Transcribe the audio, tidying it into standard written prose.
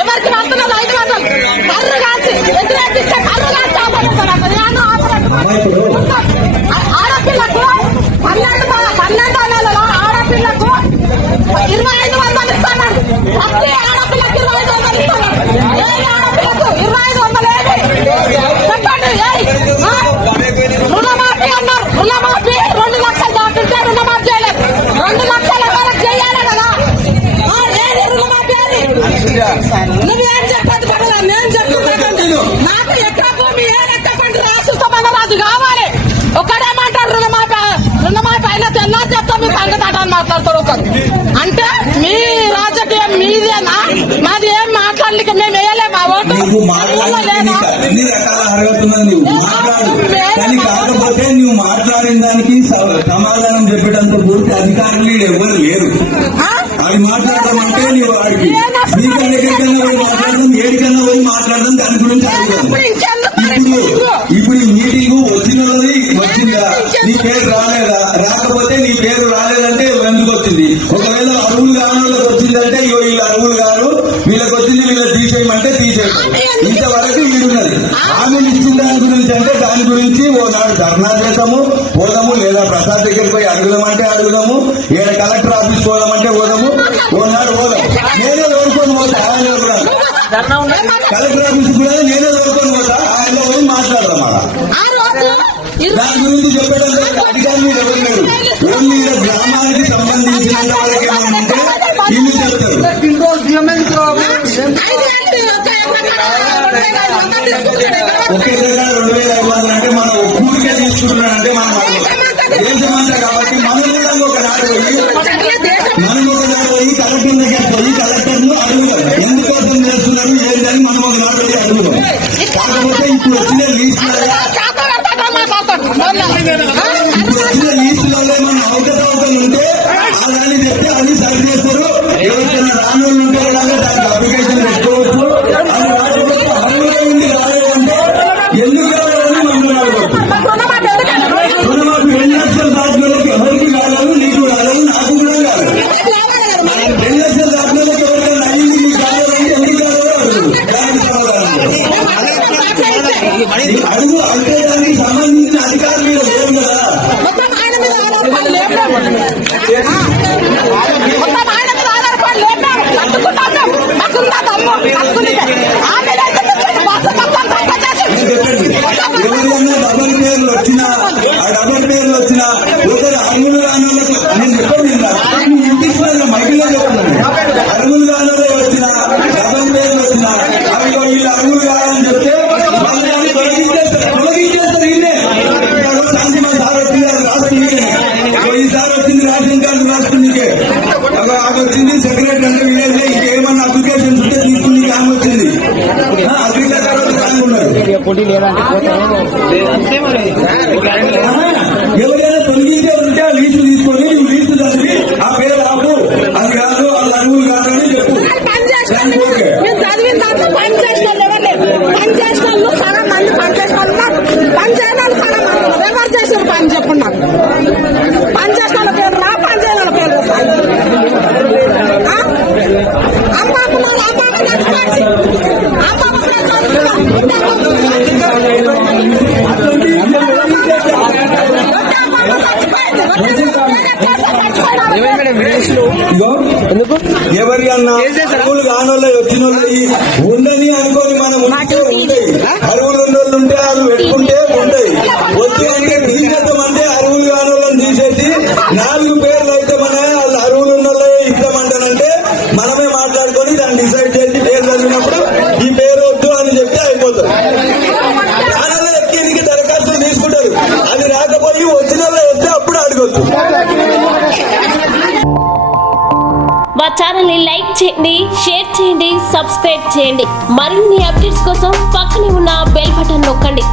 ఎవరికి పడుతున్నది 5 గంటలు కర్రు కాల్చి వ్యతిరేకిస్తే కర్రు కాల్చి ఆడపిల్లకు 12 నెలలో ఆడపిల్లకు 2500 ఇస్తున్నాడు. ప్రతి ఆడపిల్లకి 2500 ఇస్తున్నాడు. ఏ ఆడపిల్లకు 2500 చెప్పండి. రుణమాఫీ అన్నారు. రుణమాఫీ 2 లక్షలు దాటితే రుణమాఫీ చేయలేదు. 2 లక్షల వరకు చేయాలి కదా. ఏది రుణమాఫీ అని నువ్వేం చెప్పదు కదా. నేను చెప్తున్నాను. నాకు ఎక్కడ భూమి ఏ లెక్క పండి రాసిస్తామన్నది అది కావాలి. ఒకడేమంటారు రుణమాఫీ అయినా తెల్లారి చెప్తా మీ సంగతి అని మాట్లాడతారు. ఒకరు అంటే మీ రాజకీయం మీదేనా? మాది ఏం మాట్లాడలేక మేము వేయలేమా ఓటు? కాకపోతే నువ్వు మాట్లాడిన దానికి సమాధానం చెప్పేటంత పూర్తి అధికారులు ఎవరు లేరు. అది మాట్లాడదామంటే నువ్వు వాడికి ఎక్కడికన్నా పోయి మాట్లాడదాం, ఏడికన్నా పోయి మాట్లాడదాం. దాని గురించి ఇప్పుడు ఈ మీటింగ్ వచ్చిందా? నీ పేరు రాలేదా? రాకపోతే నీ పేరు రాలేదంటే ఎందుకు వచ్చింది? ఒకవేళ అరువులు కాని వాళ్ళకి వచ్చిందంటే వీళ్ళు అరువులు గారు వీళ్ళకి వచ్చింది వీళ్ళకి తీసేయమంటే తీసేయమంటే ఇంతవరకు వీడున్నది. హామీలు ఇచ్చిన దాని గురించి అంటే దాని గురించి ఓనాడు ధర్నా చేద్దాము, పోదాము, లేదా ప్రసాద్ దగ్గరికి పోయి అడుగుదామంటే అడుగుదాము, ఏడ కలెక్టర్ ఆఫీస్ పోదామంటే పోదాము, ఓనాడు పోదాం. నేనే కోరుకొని పోతా. ఆయన కలెక్టర్ ఆఫీస్ కూడా నేనే కోరుకొని పోతా. ఆయన పోయి మాట్లాడదాం. దాని గురించి చెప్పడానికి అధికారులు ఎవరు లేరు. ఓన్లీ గ్రామానికి సంబంధించిన వాళ్ళకి ఏమంటే వీళ్ళు చెప్తారు. ఒకే దగ్గర 2500 అంటే మనం ఒక్కూరికే తీసుకుంటున్నాడంటే మనం దేశమంతా కాబట్టి మనం కూడా ఒకనాడు పోయి కలెక్టర్ దగ్గర పోయి కలెక్టర్ ను అడుగుతాం. ఎందుకోసం చేస్తున్నారు ఏంటని మనం ఒకనాడు పోయి అడుగుతాం. కాకపోతే ఇప్పుడు వచ్చిన లీస్టులలో ఏమన్నా అవకతవకలు ఉంటే అలాని చెప్తే అది సరి చేస్తారు. ఎవరికైనా రానోళ్ళు ఉంటే అలాగే దానికి అప్లికేషన్ పెట్టుకోవచ్చు. అది రాకపోతే అర్హులై ఉండి రాలేదంటే ఎందుకు రావాలని మనం అడగవచ్చు. రుణమాఫీ 2 లక్షలు దాటిన వాళ్ళకి ఎవరికి కాలేదు, నీకు రాలేదు, నాకు కూడా కాలేదు. 2 లక్షలు దాటిన వాళ్ళకి ఎవరికైనా అయ్యింది, నీకు కాలేదంటే ఎందుకు కాలేదు దానికి సమాధానం అడుగు. అంటే దానికి సంబంధించిన అధికారులు లేవు కదా. ఎవరైనా డబల్ పేర్లు వచ్చినా ఆ డబల్ పేర్లు వచ్చినా ఒకరు అరువులు కానోళ్ళకి నేను చెప్పండి ఇంటికి మహిళలో చెప్తున్నాను. అరువులు కానోళ్ళే వచ్చినా డబల్ పేర్లు వచ్చినా అవి వీళ్ళు అరువులు కావాలని చెప్తే వాళ్ళని తొలగించేస్తారు. ఇన్నే శాంతిమ సార్ వచ్చింది అది రాష్ట్రానికే. ఈసారి వచ్చింది రేషన్ కార్డు రాష్ట్రానికే. అది వచ్చింది సెక్రటరీ అంటే విలేజ్ ఇంకేమన్నా అప్లికేషన్స్ ఉంటే తీసుకుని కామ్ వచ్చింది. అగ్రికల్చర్ వాళ్ళు కానుకున్నారు. ఎవరైనా తొలగించే ఉంటే ఆ లీస్టు తీసుకొని నువ్వు లీస్టు చదివి ఆ పేరు ఆపు, అది కాదు వాళ్ళ అరువులు కాదు అని చెప్పు. చదివిన దాంట్లో పని చేసిన పని చేసిన వాళ్ళు సగం మంది పని చేసిన పని చేయని వాళ్ళు సగం మంది ఎవరు చేసిన పని చెప్పున్నారు. పని చేసిన వాళ్ళ పేరు రా, పని చేయని వాళ్ళ పేరు ఎవరి అన్నా అరువులు కానోళ్ళు వచ్చిన వాళ్ళు ఉండని అనుకోని మనం ఉంటాయి. అరువులు ఉన్నోళ్ళు ఉంటే అవి పెట్టుకుంటే ఉంటాయి. వచ్చి అంటే తీసేద్దామంటే అరువులు కానోళ్ళని తీసేసి 4 పేర్లు అయితే మన అరువులు ఉన్నోళ్ళే ఇద్దామంటానంటే మనమే మాట్లాడుకొని దాన్ని డిసైడ్ చేసి పేరు చదివినప్పుడు ఈ పేరు వద్దు అని చెప్తే అయిపోతుంది. ప్రాణాలు ఎక్కేందుకు దరఖాస్తులు తీసుకుంటారు. అది రాకపోయి వచ్చిన వాళ్ళు వస్తే అప్పుడు అడగొద్దు. మా ఛానల్ని లైక్ చేయండి, షేర్ చేయండి, సబ్స్క్రైబ్ చేయండి. మరిన్ని అప్డేట్స్ కోసం పక్కనే ఉన్న బెల్ బటన్ నొక్కండి.